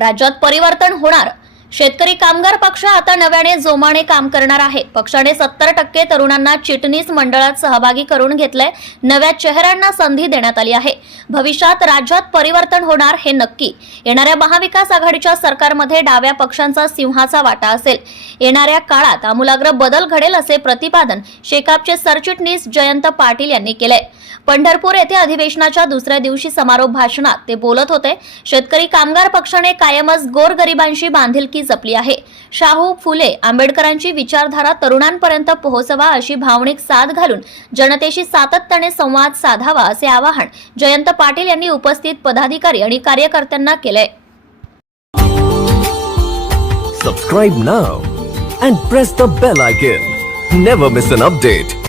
राज्यात परिवर्तन होणार शेतकरी कामगार पक्ष आता नव्याने जोमाने काम करणार आहे. पक्षाने सत्तर टक्के तरुणांना चिटणीस मंडळात सहभागी करून घेतलंय. नव्या चेहऱ्यांना संधी देण्यात आली आहे. भविष्यात राज्यात परिवर्तन होणार हे नक्की. येणाऱ्या महाविकास आघाडीच्या सरकारमध्ये डाव्या पक्षांचा सिंहाचा वाटा असेल. येणाऱ्या काळात आमूलाग्र बदल घडेल असे प्रतिपादन शेकापचे सरचिटणीस जयंत पाटील यांनी केलंय. पंढरपूर येथे अधिवेशनाच्या दुसऱ्या दिवशी समारोप भाषणात ते बोलत होते. शेतकरी कामगार पक्षाने कायमच गोरगरिबांशी बांधिलकी जपली आहे. शाहू फुले आंबेडकरांची विचारधारा तरुणांपर्यंत पोहोचवा अशी भावनिक साथ घालून जनतेशी सातत्याने संवाद साधावा असे आवाहन जयंत पाटील यांनी उपस्थित पदाधिकारी आणि कार्यकर्त्यांना केलंय. Subscribe now and press the bell icon never miss an update